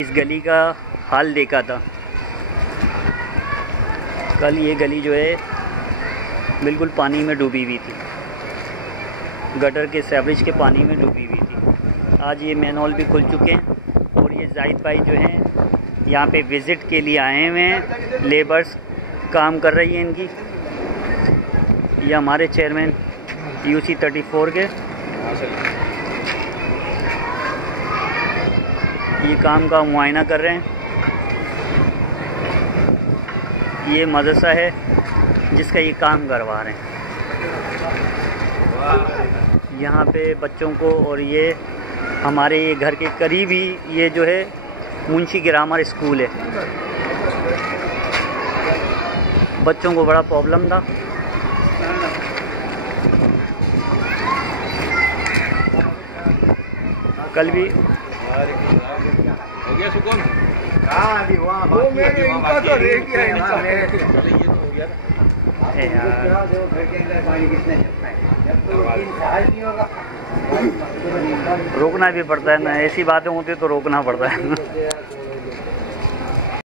इस गली का हाल देखा था कल। ये गली जो है बिल्कुल पानी में डूबी हुई थी, गटर के सीवरेज के पानी में डूबी हुई थी। आज ये मैनहोल भी खुल चुके हैं और ये जाहिद भाई जो हैं यहाँ पे विज़िट के लिए आए हुए हैं। लेबर्स काम कर रही है इनकी। ये हमारे चेयरमैन UC 34 के ये काम का मुआयना कर रहे हैं। ये मदरसा है जिसका ये काम करवा रहे हैं यहाँ पे बच्चों को। और ये हमारे ये घर के करीब ही ये जो है मुंशी ग्रामर स्कूल है। बच्चों को बड़ा प्रॉब्लम था। कल भी हो गया सुकून। अभी वहाँ वो मैंने इनका तो देख किया है ना। ये तो हो गया यार जो घर के अंदर पानी कितने चलता है, जब तो 3 साल नहीं होगा रोकना भी पड़ता है ना, ऐसी बातें होती तो रोकना पड़ता है।